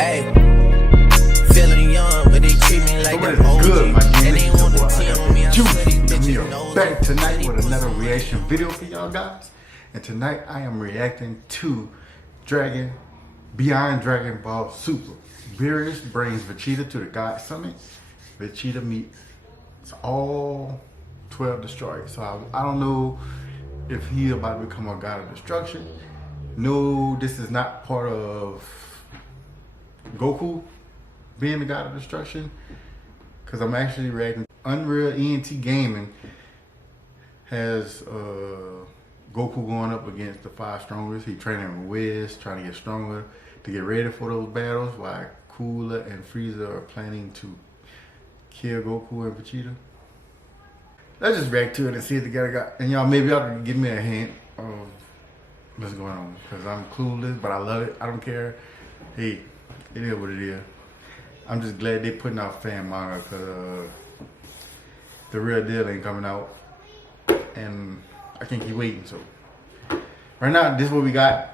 Hey, feeling young, but they treat me like an old. Good, my And they want to tell me I'm We are back tonight with another reaction video for y'all guys. And tonight I am reacting to Beyond Dragon Ball Super. Beerus brings Vegeta to the God Summit. Vegeta meets all 12 destroyers. So I don't know if he's about to become a God of Destruction. No, this is not part of Goku being the God of Destruction. Because I'm actually reacting. Unreal ENT Gaming has Goku going up against the 5 strongest. He's training with VIDS, trying to get stronger to get ready for those battles, while Cooler and Frieza are planning to kill Goku and Vegeta. Let's just react to it and see if the guy got. And y'all, maybe y'all can give me a hint of what's going on, because I'm clueless, but I love it. I don't care. Hey, it is what it is. I'm just glad they putting out fan manga, because the real deal ain't coming out, and I can't keep waiting. So right now, this is what we got,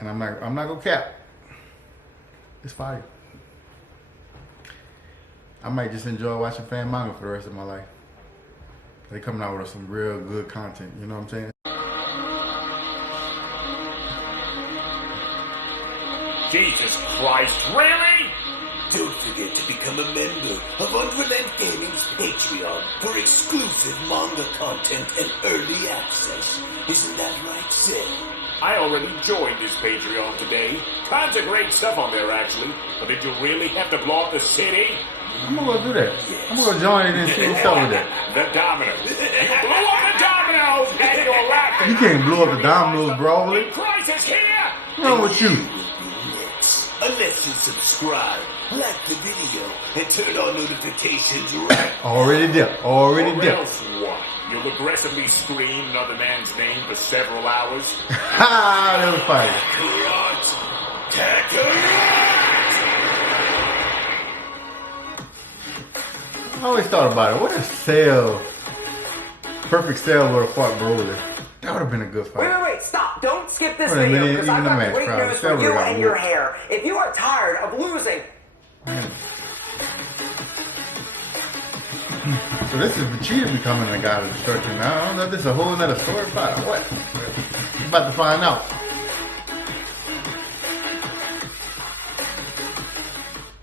and I'm not gonna cap. It's fire. I might just enjoy watching fan manga for the rest of my life. They coming out with some real good content. You know what I'm saying? Jesus Christ, really? Don't forget to become a member of Unrelent Gaming's Patreon for exclusive manga content and early access. Isn't that right, Sid? I already joined this Patreon today. Tons of great stuff on there, actually. But did you really have to blow up the city? I'm gonna go do that. Yes. I'm gonna join it and see what's up with that. The dominoes. You blew up the dominoes and you're laughing. You can't blow up the dominoes, bro. The crisis here. What's wrong with you? Unless you subscribe, like the video, and turn on notifications right. Already there. Already or there. else what? You'll aggressively scream another man's name for several hours? Ha! That was funny. I always thought about it. What if Cell, Perfect Cell would have fought Broly? That would have been a good fight. Wait, stop. Don't skip this Wait a video minute, because I've even the got match great crowd. news Cell for you would've got and your whooped. hair. If you are tired of losing... So this is Vegeta becoming a God of Destruction. I don't know if this is a whole nother story fight or what. We're about to find out.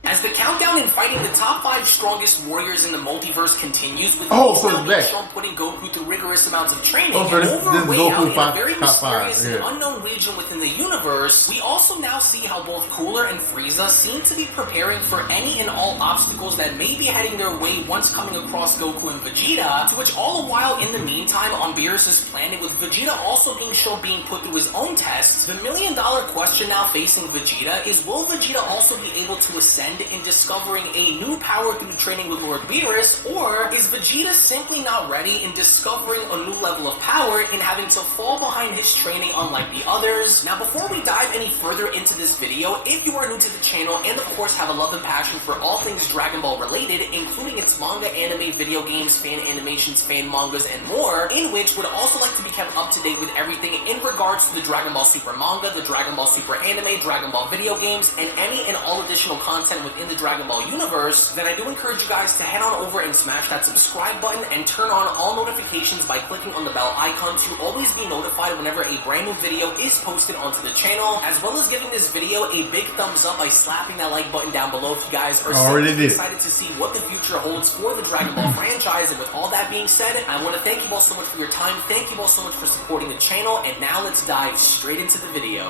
As the countdown in fighting the top 5 strongest warriors in the multiverse continues, with shown putting Goku through rigorous amounts of training so this over is way Goku out in a very top mysterious 5, and unknown region within the universe. We also now see how both Cooler and Frieza seem to be preparing for any and all obstacles that may be heading their way once coming across Goku and Vegeta, to which all the while in the meantime on Beerus' planet, with Vegeta also being shown being put through his own tests. The $1 million question now facing Vegeta is, will Vegeta also be able to ascend in discovering a new power through training with Lord Beerus, or is Vegeta simply not ready in discovering a new level of power in having to fall behind his training unlike the others? Now, before we dive any further into this video, if you are new to the channel and of course have a love and passion for all things Dragon Ball related, including its manga, anime, video games, fan animations, fan mangas, and more, in which would also like to be kept up to date with everything in regards to the Dragon Ball Super manga, the Dragon Ball Super anime, Dragon Ball video games, and any and all additional content within the Dragon Ball universe, then I do encourage you guys to head on over and smash that subscribe button and turn on all notifications by clicking on the bell icon to always be notified whenever a brand new video is posted onto the channel, as well as giving this video a big thumbs up by slapping that like button down below if you guys are simply excited to see what the future holds for the Dragon Ball franchise. And with all that being said, I want to thank you all so much for your time, thank you all so much for supporting the channel, and now let's dive straight into the video.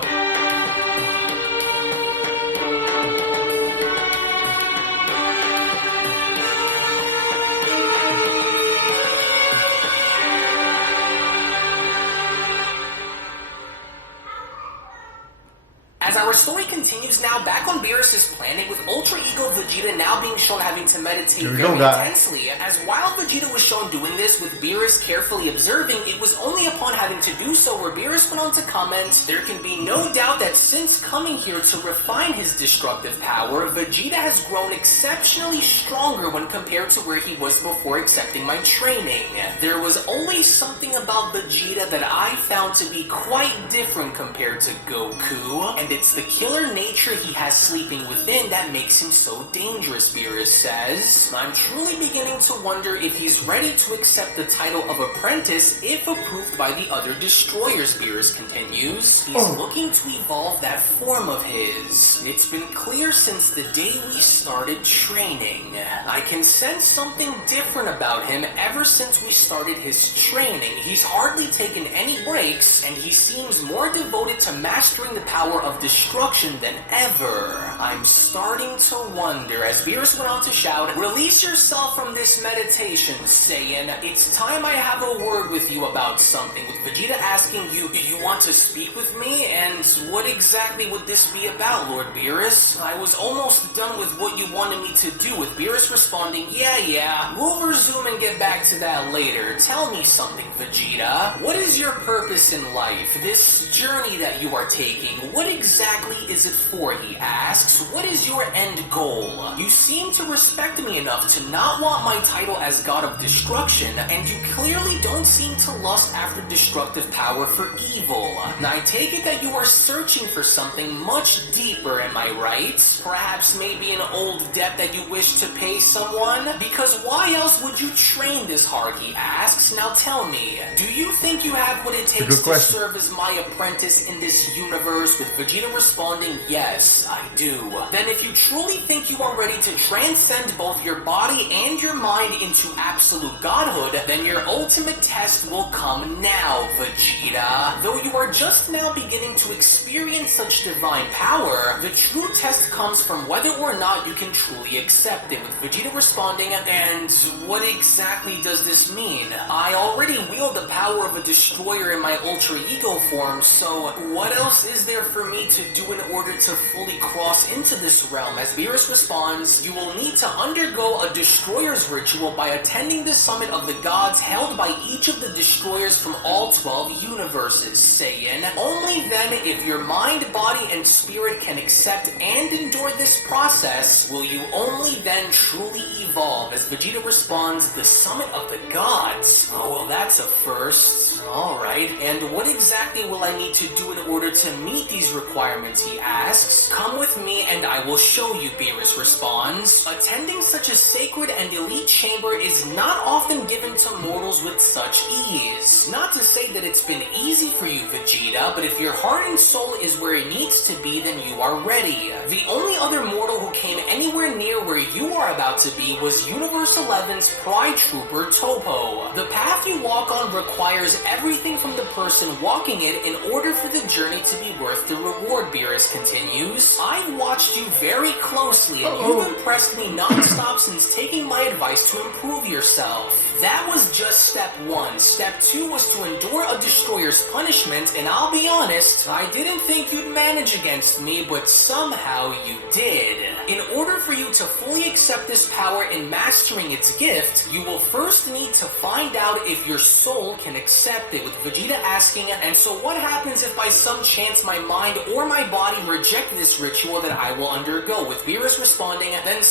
As our story continues now, back on Beerus' planet, with Ultra Ego Vegeta now being shown having to meditate very intensely, as while Vegeta was shown doing this with Beerus carefully observing, it was only upon having to do so where Beerus went on to comment, "There can be no doubt that since coming here to refine his destructive power, Vegeta has grown exceptionally stronger when compared to where he was before accepting my training. There was always something about Vegeta that I found to be quite different compared to Goku, and it's the killer killer nature he has sleeping within that makes him so dangerous, Beerus says. I'm truly beginning to wonder if he's ready to accept the title of apprentice if approved by the other destroyers, Beerus continues. He's looking to evolve that form of his. It's been clear since the day we started training. I can sense something different about him ever since we started his training. He's hardly taken any breaks, and he seems more devoted to mastering the power of destruction than ever. I'm starting to wonder, as Beerus went on to shout, release yourself from this meditation, Saiyan. It's time I have a word with you about something, with Vegeta asking you, do you want to speak with me? And what exactly would this be about, Lord Beerus? I was almost done with what you wanted me to do, with Beerus responding, yeah, we'll resume and get back to that later. Tell me something, Vegeta. What is your purpose in life? This journey that you are taking, what exactly is it for, he asks. What is your end goal? You seem to respect me enough to not want my title as God of Destruction, and you clearly don't seem to lust after destructive power for evil. Now, I take it that you are searching for something much deeper, am I right? Perhaps maybe an old debt that you wish to pay someone? Because why else would you train this hard, he asks. Now tell me, do you think you have what it takes to serve as my apprentice in this universe? With Vegeta responding, yes, I do. Then if you truly think you are ready to transcend both your body and your mind into absolute godhood, then your ultimate test will come now, Vegeta. Though you are just now beginning to experience such divine power, the true test comes from whether or not you can truly accept it, with Vegeta responding, and what exactly does this mean? I already wield the power of a destroyer in my Ultra Ego form, so what else is there for me to do in order to fully cross into this realm? As Beerus responds, you will need to undergo a destroyer's ritual by attending the summit of the gods held by each of the destroyers from all 12 universes, Saiyan. Only then, if your mind, body, and spirit can accept and endure this process, will you only then truly evolve. As Vegeta responds, the summit of the gods? Oh, well, that's a first. Alright, and what exactly will I need to do in order to meet these requirements, he asks. Come with me and I will show you, Beerus responds. Attending such a sacred and elite chamber is not often given to mortals with such ease. Not to say that it's been easy for you, Vegeta, but if your heart and soul is where it needs to be, then you are ready. The only other mortal who came anywhere near where you are about to be was Universe 11's Pride Trooper, Topo. The path you walk on requires everything from the person walking it in order for the journey to be worth the reward, Beerus continues. I've watched you very closely and you've impressed me non-stop since taking my advice to improve yourself. That was just step 1. Step 2 was to endure a destroyer's punishment, and I'll be honest, I didn't think you'd manage against me, but somehow you did. In order for you to fully accept this power in mastering its gift, you will first need to find out if your soul can accept it, with Vegeta asking, and so what happens if by some chance my mind or my body reject this ritual that I will undergo? With Beerus responding, then...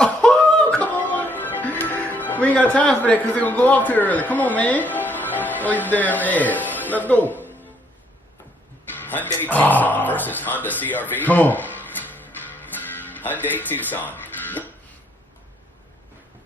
Oh, come on! We ain't got time for that because they're gonna go off too early. Come on, man. Oh, you damn ass. Let's go. Hyundai Tucson versus Honda CR-V. Come on. Hyundai Tucson.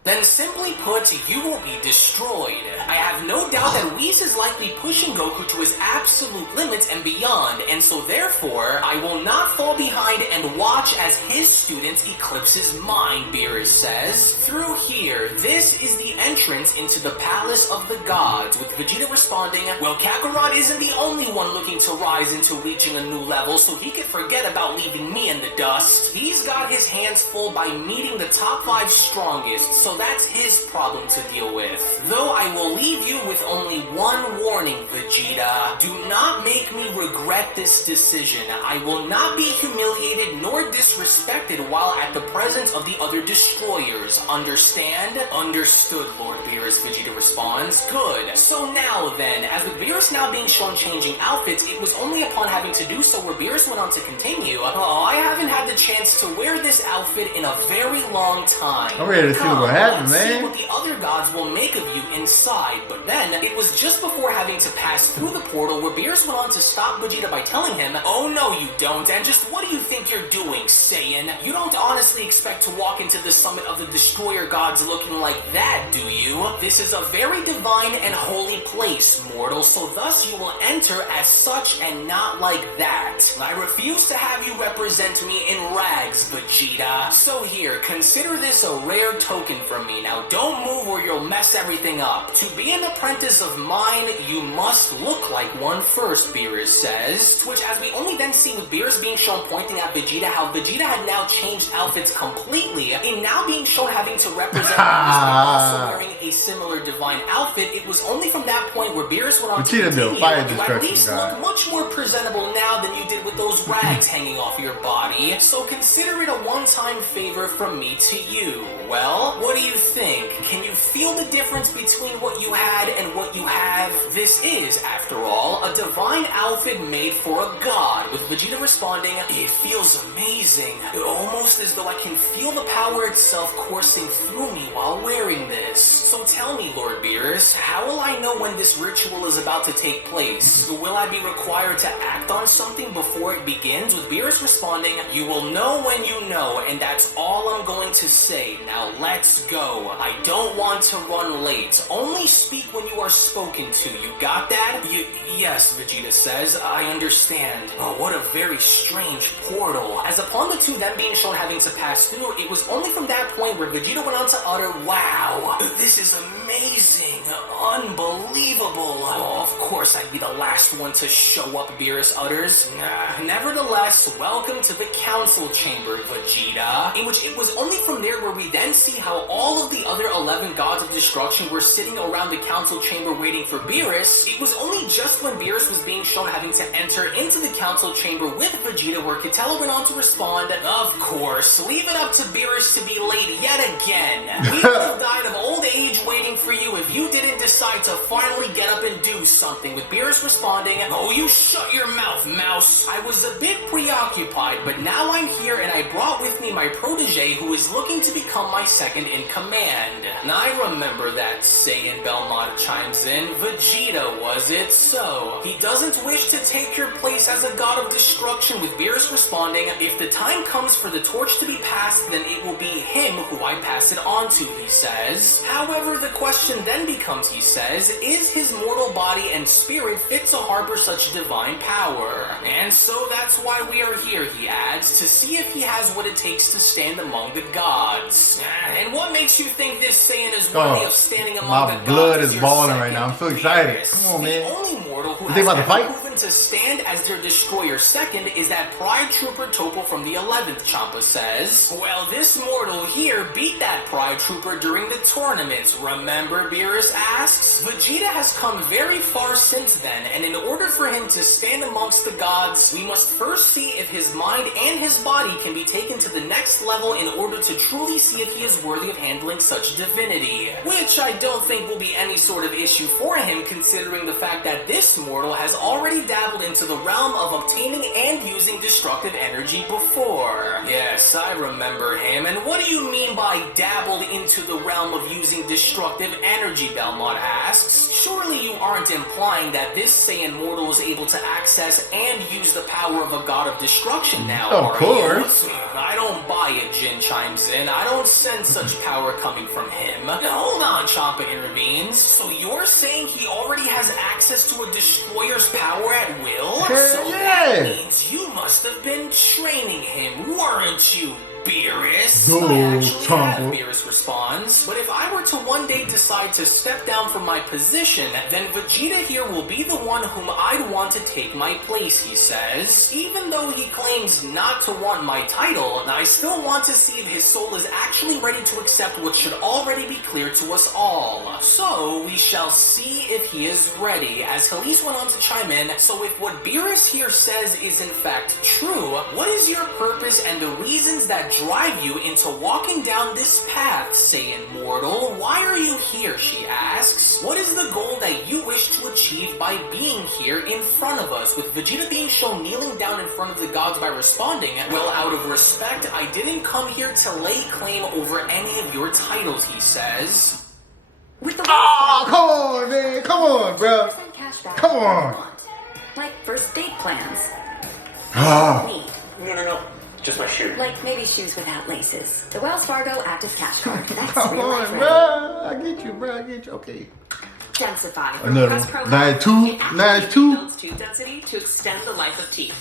Then simply put, you will be destroyed. I have no doubt that Whis is likely pushing Goku to his absolute limits and beyond, and so therefore, I will not fall behind and watch as his student eclipses mine, Beerus says. Through here, this is the entrance into the Palace of the Gods, with Vegeta responding, well, Kakarot isn't the only one looking to rise into reaching a new level, so he can forget about leaving me in the dust. He's got his hands full by meeting the top 5 strongest, so that's his problem to deal with. Though I will leave you with only one warning, Vegeta. Do not make me regret this decision. I will not be humiliated nor disrespected while at the presence of the other destroyers. Understand? Understood, Lord Beerus, Vegeta responds. Good. So now then, as with Beerus now being shown changing outfits, it was only upon having to do so where Beerus went on to continue, oh, I haven't had the chance chance to wear this outfit in a very long time. I'm ready to see what happens, let's see man. what the other gods will make of you inside. But then, it was just before having to pass through the portal where Beerus went on to stop Vegeta by telling him, "Oh no you don't, and just what do you think you're doing, Saiyan? You don't honestly expect to walk into the summit of the Destroyer Gods looking like that, do you? This is a very divine and holy place, mortal, so thus you will enter as such and not like that. I refuse to have you represent me in rags, Vegeta. So here, consider this a rare token from me. Now don't move or you'll mess everything up. To be an apprentice of mine, you must look like one first," Beerus says. Which, as we only then see with Beerus being shown pointing at Vegeta, how Vegeta had now changed outfits completely, in now being shown having to represent also wearing a similar divine outfit. It was only from that point where Beerus went on to continue, you at least look much more presentable now than you did with those rags hanging off your body, so consider it a one-time favor from me to you. Well, what do you think? Can you feel the difference between what you had and what you have? This is, after all, a divine outfit made for a god, with Vegeta responding, "It feels amazing, almost as though I can feel the power itself coursing through me while wearing this. So tell me, Lord Beerus, how will I know when this ritual is about to take place? Will I be required to act on something before it begins?" With Beerus responding, "You will know when you know, and that's all I'm going to say. Now let's go. I don't want to run late. Only speak when you are spoken to. You got that?" Yes, Vegeta says. "I understand." Oh, what a very strange portal. As upon the two then being shown having to pass through, it was only from that point where Vegeta went on to utter, "Wow, this is amazing, unbelievable." Oh, of course I'd be the last one to show up, Beerus utters. Nevertheless, welcome to the Council Chamber, Vegeta. In which it was only from there where we then see how all of the other 11 gods of destruction were sitting around the Council Chamber waiting for Beerus. It was only just when Beerus was being shown having to enter into the Council Chamber with Vegeta where Kitella went on to respond, "Of course, leave it up to Beerus to be late yet again. We would have died of old age waiting for you if you didn't decide to finally get up and do something." With Beerus responding, "Oh, you shut your mouth, mouse. I was a bit preoccupied, but now I'm here and I brought with me my protege who is looking to become my second in command." And I remember that, Saiyan Belmont chimes in. "Vegeta, was it so? He doesn't wish to take your place as a god of destruction," with Beerus responding, "If the time comes for the torch to be passed, then it will be him who I pass it on to," he says. However, the question then becomes, he says, is his mortal body and spirit fit to harbor such divine power? And so that's why we are here, he adds, to see if he has what it takes to stand among the gods. And what makes you think this Saiyan is worthy of standing among the gods? My blood is boiling right now. I'm so excited. Come on, man. The only mortal who you think about the fight? proven to stand as their destroyer second is that Pride Trooper Toppo from the 11th, Champa says. Well, this mortal here beat that Pride Trooper during the tournament. Remember, Beerus asks? Vegeta has come very far since then, and in order for him to stand amongst the gods, we must first see if his mind and his body can be taken to the next level in order to truly see if he is worthy of handling such divinity. Which I don't think will be any sort of issue for him, considering the fact that this mortal has already dabbled into the realm of obtaining and using destructive energy before. Yes, I remember him. And what do you mean by dabbled into the realm of using destructive energy, Belmont asks? Surely you aren't implying that this Saiyan mortal is able to access and use the power of a god of destruction now, Of course. I don't buy it, Jin chimes in. I don't sense such power coming from him. Now, hold on, Champa intervenes. So you're saying he already has access to a destroyer's power at will? So that means you must have been training him, weren't you, Beerus? Beerus responds. But if I were to one day decide to step down from my position, then Vegeta here will be the one whom I'd want to take my place, he says. Even though he claims not to want my title, I still want to see if his soul is actually ready to accept what should already be clear to us all. So, we shall see if he is ready, as Khalees went on to chime in. So if what Beerus here says is in fact true, what is your purpose and the reasons that drive you into walking down this path, Saiyan mortal. Why are you here, she asks. What is the goal that you wish to achieve by being here in front of us? With Vegeta being shown kneeling down in front of the gods by responding, well, out of respect, I didn't come here to lay claim over any of your titles, he says. With the Oh, come on, man. Come on, bro. cashback Come on. like first date plans. Ah. Neat. No. Just my shoe. Like maybe shoes without laces. The Wells Fargo Active Cash Card. That's Come real life on, ready. bro. I get you, bro. I get you. Okay. Densify. Another Press one. Pro Nine Health. two, It activates nine two. builds tooth density to extend the life of teeth.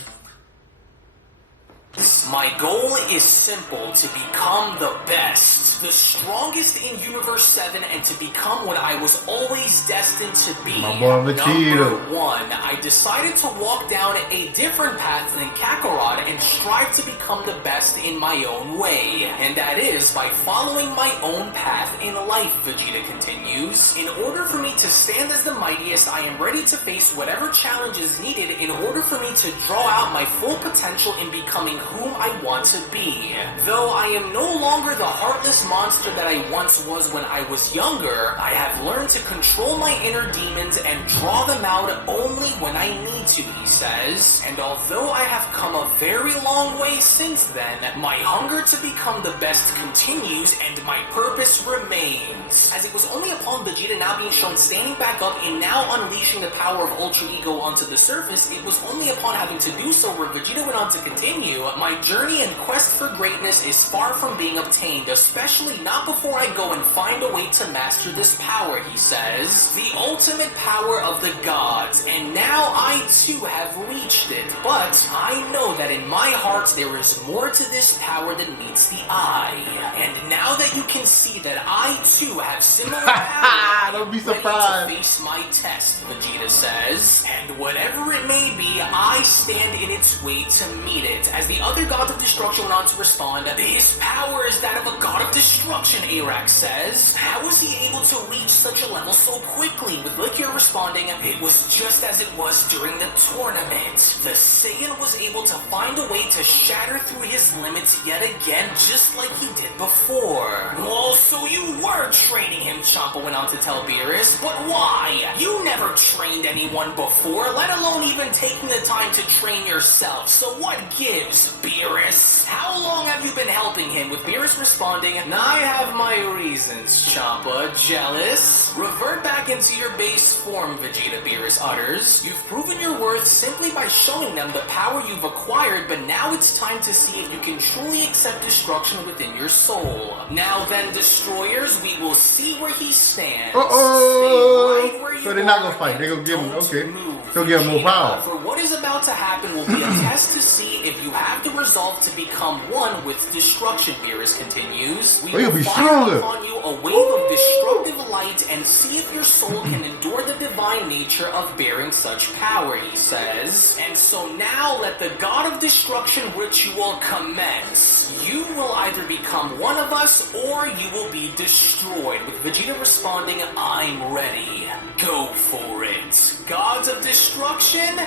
My goal is simple, to become the best, the strongest in Universe 7, and to become what I was always destined to be. My boy Vegeta. Number 1, I decided to walk down a different path than Kakarot and strive to become the best in my own way. And that is by following my own path in life, Vegeta continues. In order for me to stand as the mightiest, I am ready to face whatever challenge is needed in order for me to draw out my full potential in becoming whom I want to be. Though I am no longer the heartless monster that I once was when I was younger, I have learned to control my inner demons and draw them out only when I need to, he says. And although I have come a very long way since then, my hunger to become the best continues and my purpose remains. As it was only upon Vegeta now being shown standing back up and now unleashing the power of Ultra Ego onto the surface, it was only upon having to do so where Vegeta went on to continue, my journey and quest for greatness is far from being obtained, especially not before I go and find a way to master this power, he says. The ultimate power of the gods, and now I too have reached it, but I know that in my heart there is more to this power than meets the eye. And now that you can see that I too have similar powers, Don't be I'm ready surprised. to face my test, Vegeta says. And whatever it may be, I stand in its way to meet it. As the other gods of destruction went on to respond, his power is that of a god of destruction, Arax says. How was he able to reach such a level so quickly? With Liquor responding, it was just as it was during the tournament. The Saiyan was able to find a way to shatter through his limits yet again, just like he did before. Oh, so you were training him, Champa went on to tell Beerus. But why? You never trained anyone before, let alone even taking the time to train yourself. So what gives, Beerus? How long have you been helping him? With Beerus responding, I have my reasons, Champa. Jealous? Revert back into your base form, Vegeta, Beerus utters. You've proven your worth simply by showing them the power you've acquired, but now it's time to see if you can truly accept destruction within your soul. Now then, destroyers, we will see where he stands. Uh-oh. Stay right where you So they're not gonna are fight. They're gonna and give him- don't okay. move, They'll give him more Vegeta. power. For what is about to happen will be a test to see if you have the resolve to become one with destruction, Beerus continues. We Oh, you'll will be fire stronger. upon you a wave of destructive light and see if your soul can endure the divine nature of bearing such power, he says. And so now let the god of destruction ritual commence. You will either become one of us or you will be destroyed. With Vegeta responding, I'm ready. Go for it. Gods of destruction,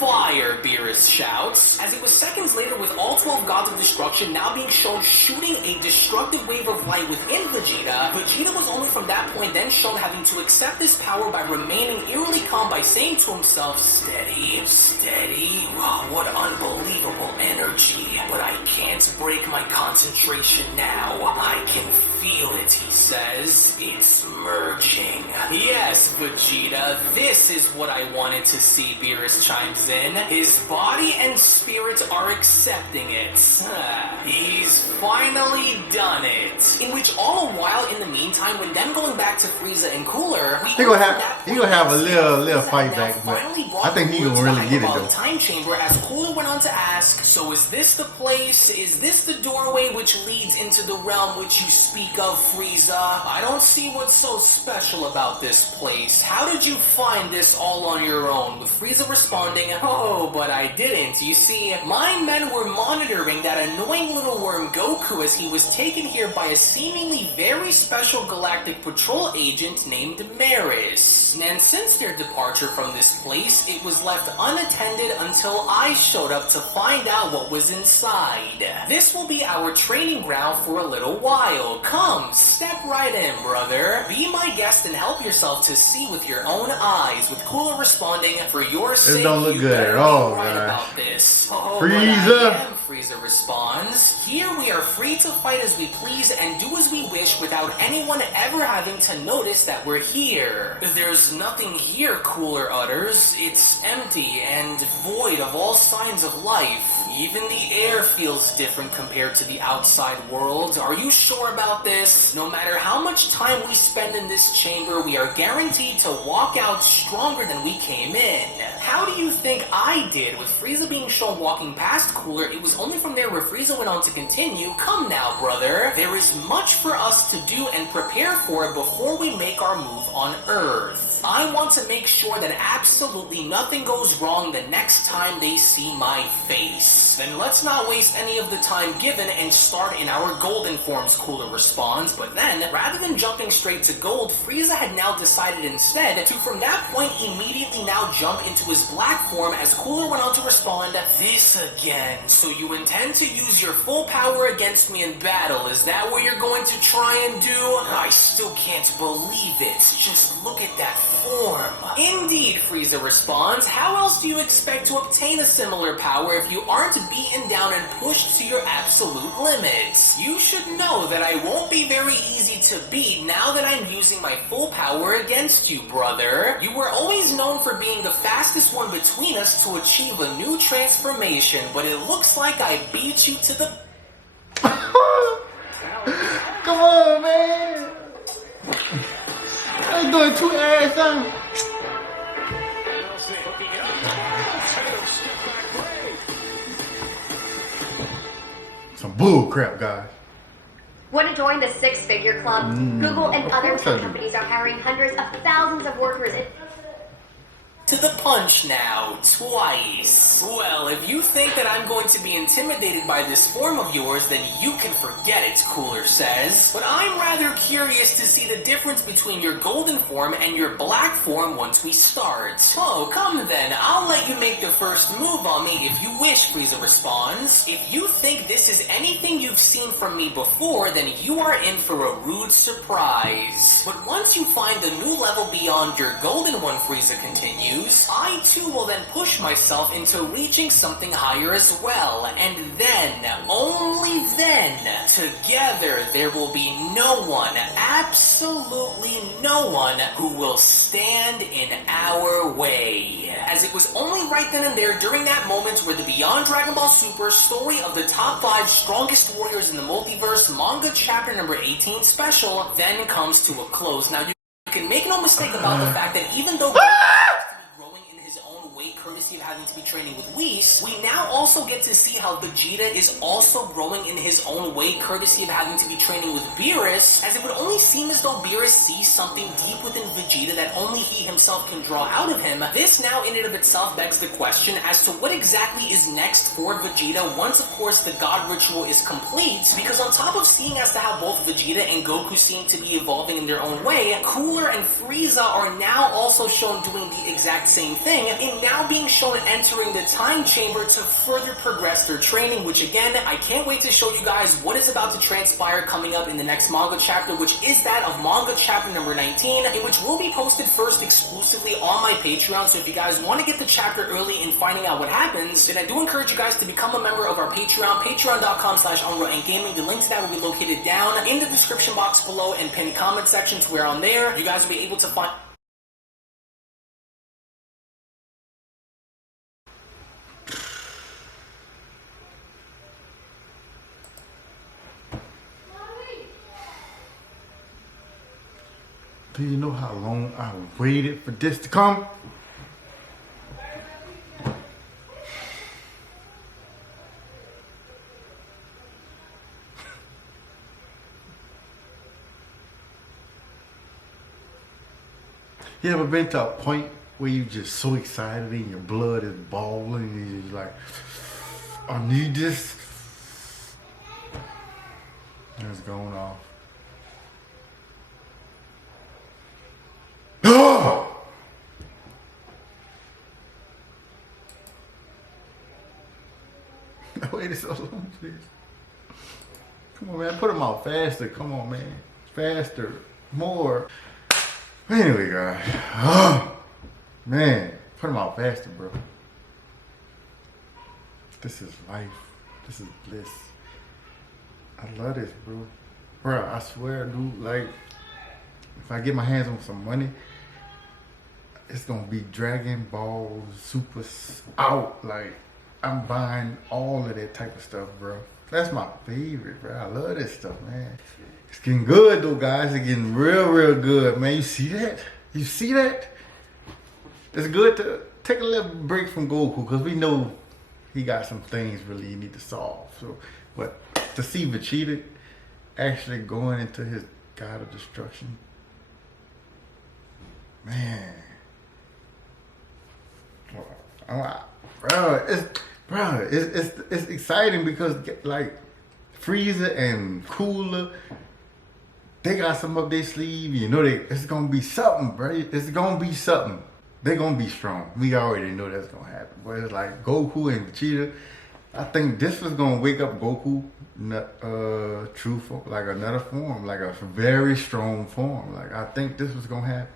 fire, Beerus shouts. As it was seconds later with all 12 gods of destruction now being shown shooting a destructive wave of light within Vegeta, Vegeta was only from that point then shown having to accept this power by remaining eerily calm by saying to himself, steady, steady, wow, what unbelievable energy. But I can't break my concentration now. I can feel it, he says. It's merging. Yes, Vegeta, this is what I wanted to see, Beerus chimes in. His body and spirit are accepting it. He's finally done it. In which all the while, in the meantime, when them going back to Frieza and Cooler, He gonna have a little fight back, but I think he gonna really get it though. Time chamber, as Cooler went on to ask, so is this the place? Is this the doorway which leads into the realm which you speak of, Frieza? I don't see what's so special about this place. How did you find this all on your own? With Frieza responding, oh, but I didn't. You see, my men were monitoring that annoying little worm Goku as he was taken here by a seemingly very special galactic patrol agent named Beerus. And since their departure from this place, it was left unattended until I showed up to find out what was inside. This will be our training ground for a little while. Come, step right in, brother. Be my guest and help yourself to see with your own eyes, with Cooler responding, for your sake, This don't look you good better at all, be right guys. about this. Oh, Frieza. but I am, Frieza responds. Here we are free to fight as we please and do as we wish without anyone ever having to notice that we're here. There's nothing here, Cooler utters. It's empty and void of all signs of life. Even the air feels different compared to the outside world. Are you sure about this? No matter how much time we spend in this chamber, we are guaranteed to walk out stronger than we came in. How do you think I did? With Frieza being shown walking past Cooler, it was only from there where Frieza went on to continue. Come now, brother. There is much for us to do and prepare for before we make our move on Earth. I want to make sure that absolutely nothing goes wrong the next time they see my face. Then let's not waste any of the time given and start in our golden forms, Cooler responds. But then, rather than jumping straight to gold, Frieza had now decided instead to, from that point, immediately now jump into his black form as Cooler went on to respond, "This again. So you intend to use your full power against me in battle? Is that what you're going to try and do? I still can't believe it. Just look at that form." Indeed, Frieza responds. How else do you expect to obtain a similar power if you aren't beaten down and pushed to your absolute limits? You should know that I won't be very easy to beat now that I'm using my full power against you, brother. You were always known for being the fastest one between us to achieve a new transformation, but it looks like I beat you to the... Come on, man. I ain't doing 2 ass on. Some bull crap, guys. Want to join the six-figure club? Google and of other course I tech do. companies are hiring hundreds of thousands of workers in... To the punch now, twice. Well, if you think that I'm going to be intimidated by this form of yours, then you can forget it, Cooler says. But I'm rather curious to see the difference between your golden form and your black form once we start. Oh, come then, I'll let you make the first move on me if you wish, Frieza responds. If you think this is anything you've seen from me before, then you are in for a rude surprise. But once you find the new level beyond your golden one, Frieza continues, I too will then push myself into reaching something higher as well, and then, only then, together there will be no one, absolutely no one, who will stand in our way. As it was only right then and there during that moment where the Beyond Dragon Ball Super story of the top 5 strongest warriors in the multiverse manga chapter number 18 special then comes to a close. Now you can make no mistake about the fact that even though courtesy of having to be training with Whis, we now also get to see how Vegeta is also growing in his own way, courtesy of having to be training with Beerus, as it would only seem as though Beerus sees something deep within Vegeta that only he himself can draw out of him. This now in and of itself begs the question as to what exactly is next for Vegeta once, of course, the God Ritual is complete, because on top of seeing as to how both Vegeta and Goku seem to be evolving in their own way, Cooler and Frieza are now also shown doing the exact same thing, and now being shown entering the time chamber to further progress their training, which again, I can't wait to show you guys what is about to transpire coming up in the next manga chapter, which is that of manga chapter number 19, in which will be posted first exclusively on my Patreon. So if you guys want to get the chapter early in finding out what happens, then I do encourage you guys to become a member of our Patreon, patreon.com/UnrealEndGaming. The link to that will be located down in the description box below and pinned comment sections, where on there, you guys will be able to find... Do you know how long I waited for this to come? You ever been to a point where you just so excited and your blood is boiling and you're like, I need this? And it's going off. waited so long for this. Come on, man. Put them out faster. Come on, man. Faster. More. Anyway, guys. Oh, man. Put them out faster, bro. This is life. This is bliss. I love this, bro. Bro, I swear, dude, like, if I get my hands on some money, it's gonna be Dragon Ball Super out. Like, I'm buying all of that type of stuff, bro. That's my favorite, bro. I love this stuff, man. It's getting good, though, guys. It's getting real, real good, man. You see that? You see that? It's good to take a little break from Goku, because we know he got some things really he need to solve. So, but to see Vegeta actually going into his God of Destruction, man. Bro, it's exciting because like Frieza and Cooler, they got something up their sleeve. You know, it's gonna be something, bro. It's gonna be something. They're gonna be strong. We already know that's gonna happen. But it's like Goku and Vegeta. I think this was gonna wake up Goku, true form, like another form, like a very strong form. Like I think this was gonna happen.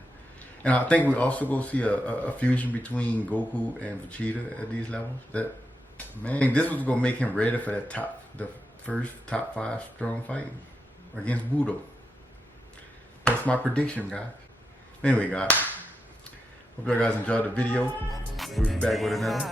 And I think we also go see a fusion between Goku and Vegeta at these levels. That, man, this was gonna make him ready for the first top 5 strong fight against Budo. That's my prediction, guys. Anyway, guys, hope you guys enjoyed the video. We'll be back with another.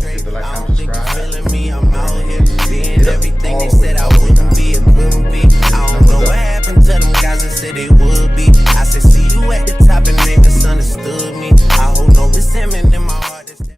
Hit the like, comment, subscribe. Me, I'm out here being everything they said I wouldn't be. It wouldn't be. I don't know what happened to them guys that said they would be. I said, see you at the top and they misunderstood me. I hold no resentment in my